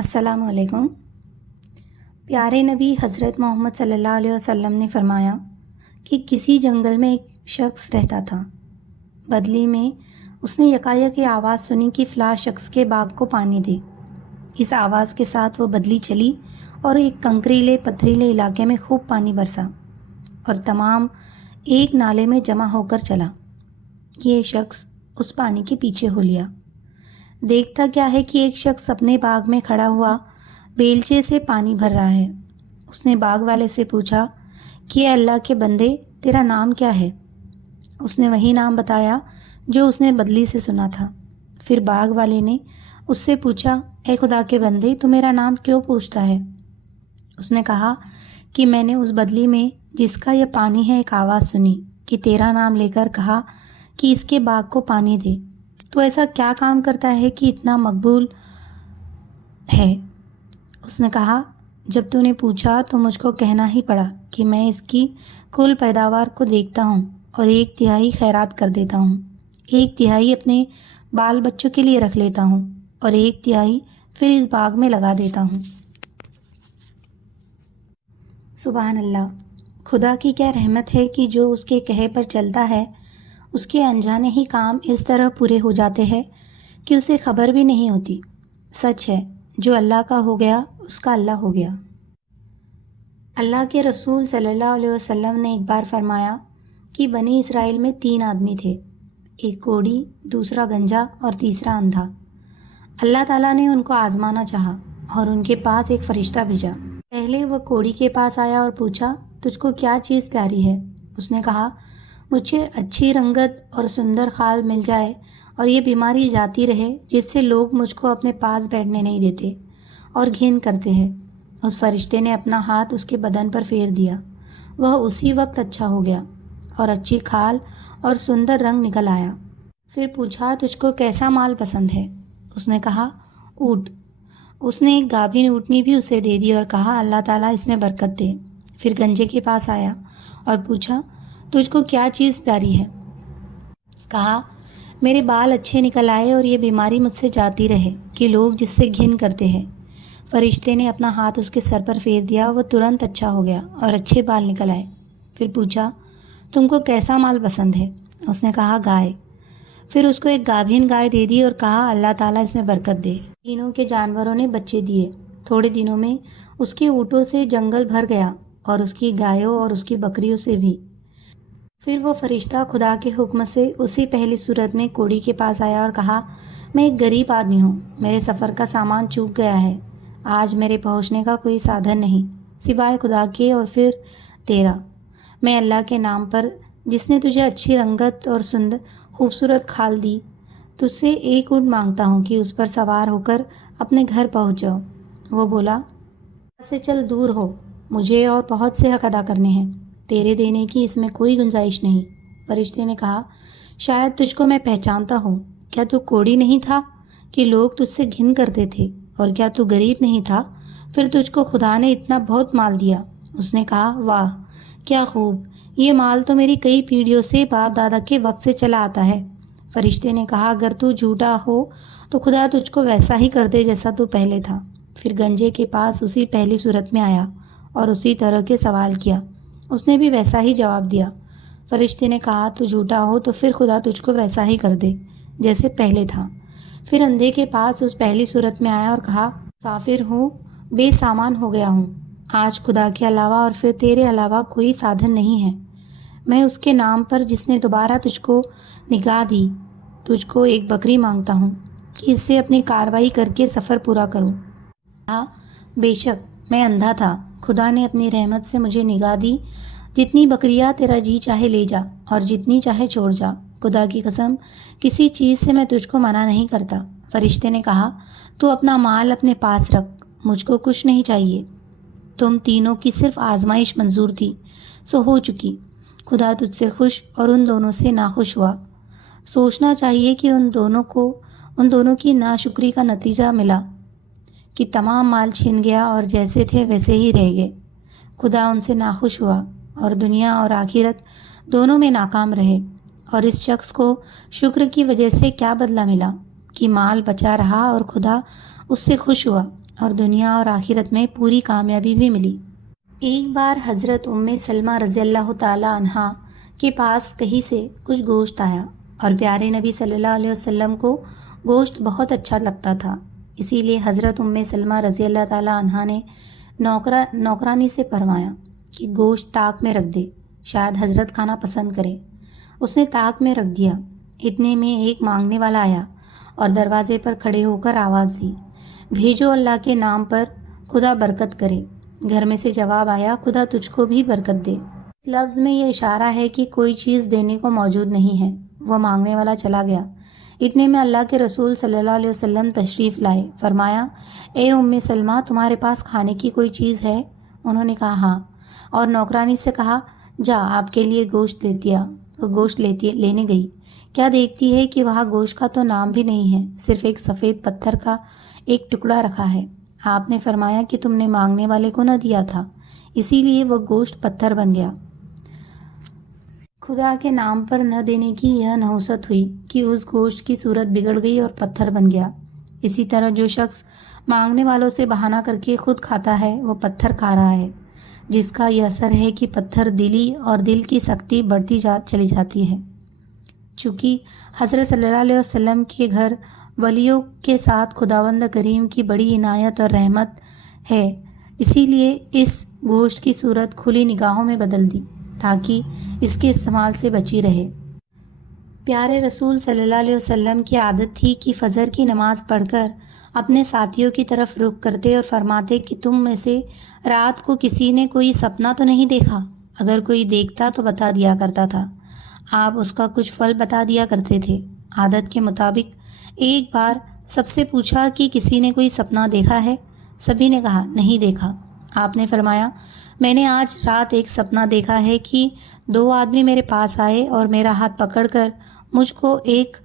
السلام علیکم۔ پیارے نبی حضرت محمد صلی اللہ علیہ وسلم نے فرمایا کہ کسی جنگل میں ایک شخص رہتا تھا۔ بدلی میں اس نے یکایک یہ آواز سنی کہ فلاں شخص کے باغ کو پانی دے۔ اس آواز کے ساتھ وہ بدلی چلی اور ایک کنکریلے پتھریلے علاقے میں خوب پانی برسا اور تمام ایک نالے میں جمع ہو کر چلا۔ یہ شخص اس پانی کے پیچھے ہو لیا۔ دیکھتا کیا ہے کہ ایک شخص اپنے باغ میں کھڑا ہوا بیلچے سے پانی بھر رہا ہے۔ اس نے باغ والے سے پوچھا کہ اے اللہ کے بندے، تیرا نام کیا ہے؟ اس نے وہی نام بتایا جو اس نے بدلی سے سنا تھا۔ پھر باغ والے نے اس سے پوچھا، اے خدا کے بندے، تو میرا نام کیوں پوچھتا ہے؟ اس نے کہا کہ میں نے اس بدلی میں جس کا یہ پانی ہے ایک آواز سنی کہ تیرا نام لے کر کہا کہ اس کے باغ کو پانی دے۔ تو ایسا کیا کام کرتا ہے کہ اتنا مقبول ہے؟ اس نے کہا، جب تو نے پوچھا تو مجھ کو کہنا ہی پڑا کہ میں اس کی کل پیداوار کو دیکھتا ہوں اور 1/3 خیرات کر دیتا ہوں، 1/3 اپنے بال بچوں کے لیے رکھ لیتا ہوں اور 1/3 پھر اس باغ میں لگا دیتا ہوں۔ سبحان اللہ! خدا کی کیا رحمت ہے کہ جو اس کے کہے پر چلتا ہے اس کے انجانے ہی کام اس طرح پورے ہو جاتے ہیں کہ اسے خبر بھی نہیں ہوتی۔ سچ ہے، جو اللہ کا ہو گیا اس کا اللہ ہو گیا۔ اللہ کے رسول صلی اللہ علیہ وسلم نے ایک بار فرمایا کہ بنی اسرائیل میں 3 آدمی تھے، ایک کوڑی، دوسرا گنجا اور تیسرا اندھا۔ اللہ تعالیٰ نے ان کو آزمانا چاہا اور ان کے پاس ایک فرشتہ بھیجا۔ پہلے وہ کوڑی کے پاس آیا اور پوچھا، تجھ کو کیا چیز پیاری ہے؟ اس نے کہا، مجھے اچھی رنگت اور سندر خال مل جائے اور یہ بیماری جاتی رہے جس سے لوگ مجھ کو اپنے پاس بیٹھنے نہیں دیتے اور گھن کرتے ہیں۔ اس فرشتے نے اپنا ہاتھ اس کے بدن پر پھیر دیا، وہ اسی وقت اچھا ہو گیا اور اچھی کھال اور سندر رنگ نکل آیا۔ پھر پوچھا، تجھ کو کیسا مال پسند ہے؟ اس نے کہا، اونٹ۔ اس نے ایک گابھن اونٹنی بھی اسے دے دی اور کہا، اللہ تعالیٰ اس میں برکت دے۔ پھر گنجے کے پاس آیا اور پوچھا، تجھ کو کیا چیز پیاری ہے؟ کہا، میرے بال اچھے نکل آئے اور یہ بیماری مجھ سے جاتی رہے کہ لوگ جس سے گھن کرتے ہیں۔ فرشتے نے اپنا ہاتھ اس کے سر پر پھیر دیا، وہ ترنت اچھا ہو گیا اور اچھے بال نکل آئے۔ پھر پوچھا، تم کو کیسا مال پسند ہے؟ اس نے کہا، گائے۔ پھر اس کو ایک گابھن گائے دے دی اور کہا، اللہ تعالیٰ اس میں برکت دے۔ تینوں کے جانوروں نے بچے دیے۔ تھوڑے دنوں میں اس کے اونٹوں سے جنگل بھر گیا اور اس کی گایوں اور اس کی بکریوں سے بھی۔ پھر وہ فرشتہ خدا کے حکم سے اسی پہلی صورت میں کوڑی کے پاس آیا اور کہا، میں ایک غریب آدمی ہوں، میرے سفر کا سامان چوک گیا ہے، آج میرے پہنچنے کا کوئی سادھن نہیں سوائے خدا کے اور پھر تیرا۔ میں اللہ کے نام پر جس نے تجھے اچھی رنگت اور سندر خوبصورت کھال دی، تجھ سے ایک اونٹ مانگتا ہوں کہ اس پر سوار ہو کر اپنے گھر پہنچ جاؤ۔ وہ بولا، سے چل دور ہو، مجھے اور بہت سے حق ادا کرنے ہیں، تیرے دینے کی اس میں کوئی گنجائش نہیں۔ فرشتے نے کہا، شاید تجھ کو میں پہچانتا ہوں، کیا تو کوڑی نہیں تھا کہ لوگ تجھ سے گھن کرتے تھے، اور کیا تو غریب نہیں تھا پھر تجھ کو خدا نے اتنا بہت مال دیا؟ اس نے کہا، واہ کیا خوب، یہ مال تو میری کئی پیڑھیوں سے باپ دادا کے وقت سے چلا آتا ہے۔ فرشتے نے کہا، اگر تو جھوٹا ہو تو خدا تجھ کو ویسا ہی کر دے جیسا تو پہلے تھا۔ پھر گنجے کے پاس اسی پہلی صورت میں آیا اور اسی طرح کے سوال کیا، اس نے بھی ویسا ہی جواب دیا۔ فرشتے نے کہا، تو جھوٹا ہو تو پھر خدا تجھ کو ویسا ہی کر دے جیسے پہلے تھا۔ پھر اندھے کے پاس اس پہلی صورت میں آیا اور کہا، مسافر ہوں، بے سامان ہو گیا ہوں، آج خدا کے علاوہ اور پھر تیرے علاوہ کوئی سادھن نہیں ہے۔ میں اس کے نام پر جس نے دوبارہ تجھ کو نگاہ دی، تجھ کو ایک بکری مانگتا ہوں کہ اس سے اپنی کاروائی کر کے سفر پورا کروں۔ بے شک میں اندھا تھا، خدا نے اپنی رحمت سے مجھے نگاہ دی، جتنی بکریاں تیرا جی چاہے لے جا اور جتنی چاہے چھوڑ جا، خدا کی قسم کسی چیز سے میں تجھ کو منع نہیں کرتا۔ فرشتے نے کہا، تو اپنا مال اپنے پاس رکھ، مجھ کو کچھ نہیں چاہیے، تم تینوں کی صرف آزمائش منظور تھی سو ہو چکی، خدا تجھ سے خوش اور ان دونوں سے ناخوش ہوا۔ سوچنا چاہیے کہ ان دونوں کی ناشکری کا نتیجہ ملا کہ تمام مال چھن گیا اور جیسے تھے ویسے ہی رہ گئے۔ خدا ان سے ناخوش ہوا اور دنیا اور آخرت دونوں میں ناکام رہے۔ اور اس شخص کو شکر کی وجہ سے کیا بدلہ ملا کہ مال بچا رہا اور خدا اس سے خوش ہوا اور دنیا اور آخرت میں پوری کامیابی بھی ملی۔ ایک بار حضرت سلمہ رضی اللہ تعالیٰ عنہا کے پاس کہیں سے کچھ گوشت آیا اور پیارے نبی صلی اللہ علیہ وسلم کو گوشت بہت اچھا لگتا تھا، اسی لیے حضرت سلمہ رضی اللہ تعالیٰ عنہا نے نوکرانی سے فرمایا کہ گوشت طاق میں رکھ دے، شاید حضرت کھانا پسند کرے۔ اس نے طاق میں رکھ دیا۔ اتنے میں ایک مانگنے والا آیا اور دروازے پر کھڑے ہو کر آواز دی، بھیجو اللہ کے نام پر، خدا برکت کرے۔ گھر میں سے جواب آیا، خدا تجھ کو بھی برکت دے۔ اس لفظ میں یہ اشارہ ہے کہ کوئی چیز دینے کو موجود نہیں ہے۔ وہ مانگنے والا چلا گیا۔ اتنے میں اللہ کے رسول صلی اللہ علیہ وسلم تشریف لائے۔ فرمایا، اے سلمہ، تمہارے پاس کھانے کی کوئی چیز ہے؟ انہوں نے کہا ہاں، اور نوکرانی سے کہا، جا آپ کے لیے گوشت لیتی آ۔ وہ گوشت لینے گئی۔ کیا دیکھتی ہے کہ وہاں گوشت کا تو نام بھی نہیں ہے، صرف ایک سفید پتھر کا ایک ٹکڑا رکھا ہے۔ آپ نے فرمایا کہ تم نے مانگنے والے کو نہ دیا تھا، اسی لیے وہ گوشت پتھر بن گیا۔ خدا کے نام پر نہ دینے کی یہ نحوست ہوئی کہ اس گوشت کی صورت بگڑ گئی اور پتھر بن گیا۔ اسی طرح جو شخص مانگنے والوں سے بہانہ کر کے خود کھاتا ہے، وہ پتھر کھا رہا ہے، جس کا یہ اثر ہے کہ پتھر دلی اور دل کی سختی بڑھتی چلی جاتی ہے۔ چونکہ حضرت صلی اللہ علیہ وسلم کے گھر ولیوں کے ساتھ خداوند کریم کی بڑی عنایت اور رحمت ہے، اسی لیے اس گوشت کی صورت کھلی نگاہوں میں بدل دی تاکہ اس کے استعمال سے بچی رہے۔ پیارے رسول صلی اللہ علیہ وسلم کی عادت تھی کہ فجر کی نماز پڑھ کر اپنے ساتھیوں کی طرف رخ کرتے اور فرماتے کہ تم میں سے رات کو کسی نے کوئی سپنا تو نہیں دیکھا؟ اگر کوئی دیکھتا تو بتا دیا کرتا تھا، آپ اس کا کچھ پھل بتا دیا کرتے تھے۔ عادت کے مطابق ایک بار سب سے پوچھا کہ کسی نے کوئی سپنا دیکھا ہے؟ سبھی نے کہا نہیں دیکھا۔ آپ نے فرمایا، میں نے آج رات ایک سپنا دیکھا ہے کہ 2 آدمی میرے پاس آئے اور میرا ہاتھ پکڑ کر مجھ کو ایک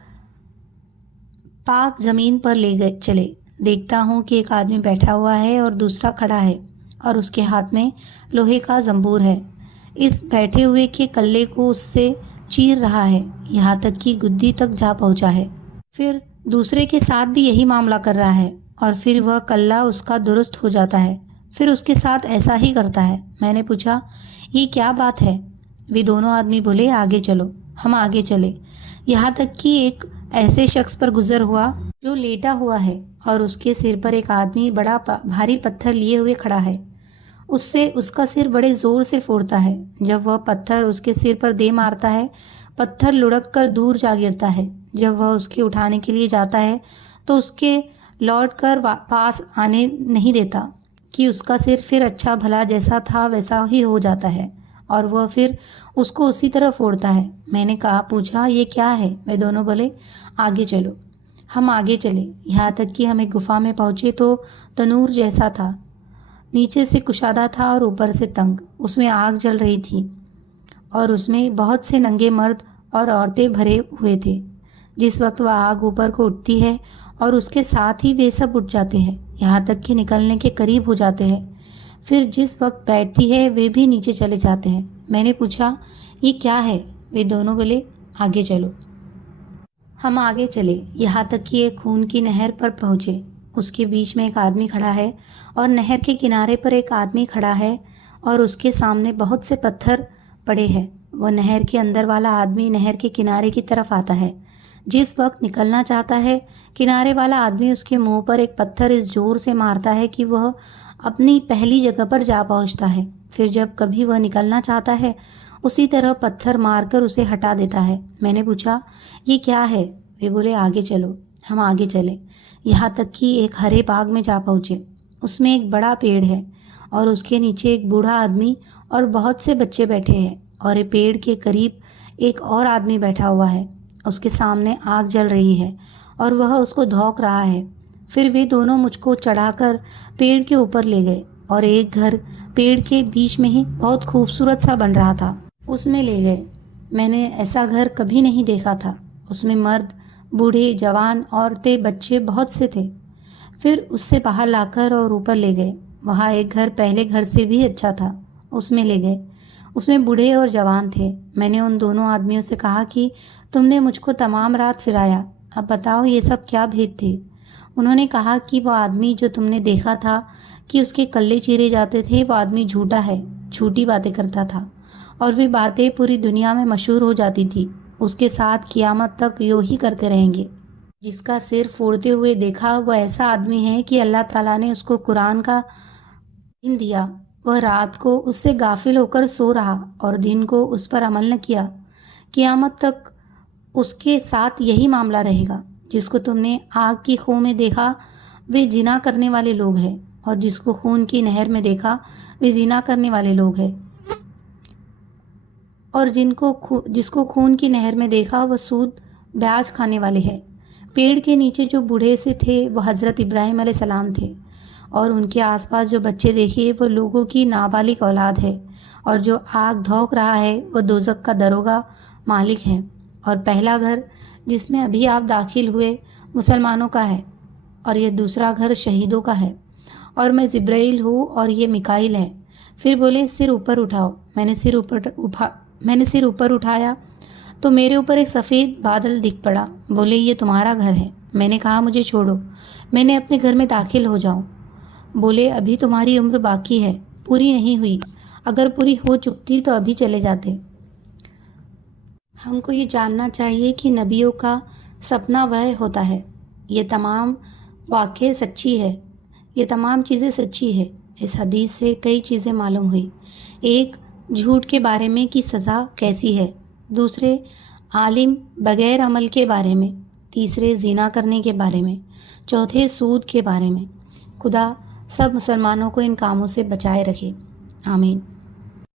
پاک زمین پر لے گئے چلے۔ دیکھتا ہوں کہ ایک آدمی بیٹھا ہوا ہے اور دوسرا کھڑا ہے اور اس کے ہاتھ میں لوہے کا زنبور ہے۔ اس بیٹھے ہوئے کے کلے کو اس سے چیر رہا ہے، یہاں تک کہ گدی تک جا پہنچا ہے۔ پھر دوسرے کے ساتھ بھی یہی معاملہ کر رہا ہے اور پھر وہ کلہ اس کا درست ہو جاتا ہے، پھر اس کے ساتھ ایسا ہی کرتا ہے۔ میں نے پوچھا، یہ کیا بات ہے؟ وہ دونوں آدمی بولے، آگے چلو۔ ہم آگے چلے، یہاں تک کہ ایک ایسے شخص پر گزر ہوا جو لیٹا ہوا ہے اور اس کے سر پر ایک آدمی بڑا بھاری پتھر لیے ہوئے کھڑا ہے۔ اس کا سر بڑے زور سے پھوڑتا ہے۔ جب وہ پتھر اس کے سر پر دے مارتا ہے، پتھر لڑک کر دور جا گرتا ہے۔ جب وہ اس کے اٹھانے کے لیے جاتا ہے تو اس کے لوٹ کر پاس آنے نہیں دیتا کہ اس کا سر پھر اچھا بھلا جیسا تھا ویسا ہی ہو جاتا ہے اور وہ پھر اس کو اسی طرح پھوڑتا ہے۔ میں نے پوچھا، یہ کیا ہے؟ وہ دونوں بولے، آگے چلو۔ ہم آگے چلے، یہاں تک کہ ہم ایک گفا میں پہنچے تو تنور جیسا تھا، نیچے سے کشادہ تھا اور اوپر سے تنگ۔ اس میں آگ جل رہی تھی اور اس میں بہت سے ننگے مرد اور عورتیں بھرے ہوئے تھے۔ جس وقت وہ آگ اوپر کو اٹھتی ہے اور اس کے ساتھ ہی وہ سب اٹھ جاتے ہیں، یہاں تک کہ نکلنے کے قریب ہو جاتے ہیں۔ پھر جس وقت بیٹھتی ہے وہ بھی نیچے چلے جاتے ہیں۔ میں نے پوچھا، یہ کیا ہے؟ وہ دونوں بولے، آگے چلو۔ ہم آگے چلے، یہاں تک کہ ایک خون کی نہر پر پہنچے۔ اس کے بیچ میں ایک آدمی کھڑا ہے اور نہر کے کنارے پر ایک آدمی کھڑا ہے اور اس کے سامنے بہت سے پتھر پڑے ہیں۔ وہ نہر کے اندر والا آدمی نہر کے کنارے کی طرف آتا ہے۔ جس وقت نکلنا چاہتا ہے، کنارے والا آدمی اس کے منہ پر ایک پتھر اس زور سے مارتا ہے کہ وہ اپنی پہلی جگہ پر جا پہنچتا ہے۔ پھر جب کبھی وہ نکلنا چاہتا ہے، اسی طرح پتھر مار کر اسے ہٹا دیتا ہے۔ میں نے پوچھا، یہ کیا ہے؟ وہ بولے، آگے چلو۔ ہم آگے چلے، یہاں تک کہ ایک ہرے باغ میں جا پہنچے۔ اس میں ایک بڑا پیڑ ہے اور اس کے نیچے ایک بوڑھا آدمی اور بہت سے بچے بیٹھے ہیں، اور پیڑ کے قریب ایک اور آدمی بیٹھا ہوا ہے۔ اس کے سامنے آگ جل رہی ہے اور وہ اس کو دھوک رہا ہے۔ پھر وہ دونوں مجھ کو چڑھا کر پیڑ کے اوپر لے گئے اور ایک گھر پیڑ کے بیچ میں ہی بہت خوبصورت سا بن رہا تھا، اس میں لے گئے۔ میں نے ایسا گھر کبھی نہیں دیکھا تھا۔ اس میں مرد، بوڑھے، جوان، عورتیں، بچے بہت سے تھے۔ پھر اس سے باہر لا کر اور اوپر لے گئے۔ وہاں ایک گھر پہلے گھر سے بھی اچھا تھا، اس میں لے گئے۔ اس میں بوڑھے اور جوان تھے۔ میں نے ان دونوں آدمیوں سے کہا کہ تم نے مجھ کو تمام رات پھرایا، اب بتاؤ یہ سب کیا بھید تھے؟ انہوں نے کہا کہ وہ آدمی جو تم نے دیکھا تھا کہ اس کے کلے چیرے جاتے تھے، وہ آدمی جھوٹا ہے، جھوٹی باتیں کرتا تھا، اور وہ باتیں پوری دنیا میں مشہور ہو جاتی تھی۔ اس کے ساتھ قیامت تک یوں ہی کرتے رہیں گے۔ جس کا سر پھوڑتے ہوئے دیکھا، وہ ایسا آدمی ہے کہ اللہ تعالیٰ نے اس کو قرآن کا دین دیا، وہ رات کو اس سے غافل ہو کر سو رہا اور دن کو اس پر عمل نہ کیا۔ قیامت تک اس کے ساتھ یہی معاملہ رہے گا۔ جس کو تم نے آگ کی خو میں دیکھا، وہ زنا کرنے والے لوگ ہیں، اور جس کو خون کی نہر میں دیکھا، وہ زنا کرنے والے لوگ ہیں، اور جس کو خون کی نہر میں دیکھا، وہ سود بیاج کھانے والے ہیں۔ پیڑ کے نیچے جو بوڑھے سے تھے، وہ حضرت ابراہیم علیہ السلام تھے، اور ان کے آس پاس جو بچے دیکھے، وہ لوگوں کی نابالغ اولاد ہے، اور جو آگ دھونک رہا ہے، وہ دوزخ کا دروگا مالک ہے۔ اور پہلا گھر جس میں ابھی آپ داخل ہوئے مسلمانوں کا ہے، اور یہ دوسرا گھر شہیدوں کا ہے، اور میں جبرائیل ہوں اور یہ میکائیل ہے۔ پھر بولے، سر اوپر اٹھاؤ۔ میں نے سر اوپر اٹھایا تو میرے اوپر ایک سفید بادل دکھ پڑا۔ بولے، یہ تمہارا گھر ہے۔ میں نے کہا، مجھے چھوڑو، میں نے اپنے گھر میں داخل ہو جاؤں۔ بولے، ابھی تمہاری عمر باقی ہے، پوری نہیں ہوئی، اگر پوری ہو چکتی تو ابھی چلے جاتے۔ ہم کو یہ جاننا چاہیے کہ نبیوں کا سپنا وہ ہوتا ہے۔ یہ تمام واقعے سچی ہے، یہ تمام چیزیں سچی ہے۔ اس حدیث سے کئی چیزیں معلوم ہوئی۔ ایک، جھوٹ کے بارے میں کی سزا کیسی ہے۔ دوسرے، عالم بغیر عمل کے بارے میں۔ تیسرے، زنا کرنے کے بارے میں۔ چوتھے، سود کے بارے میں۔ خدا سب مسلمانوں کو ان کاموں سے بچائے رکھے، آمین۔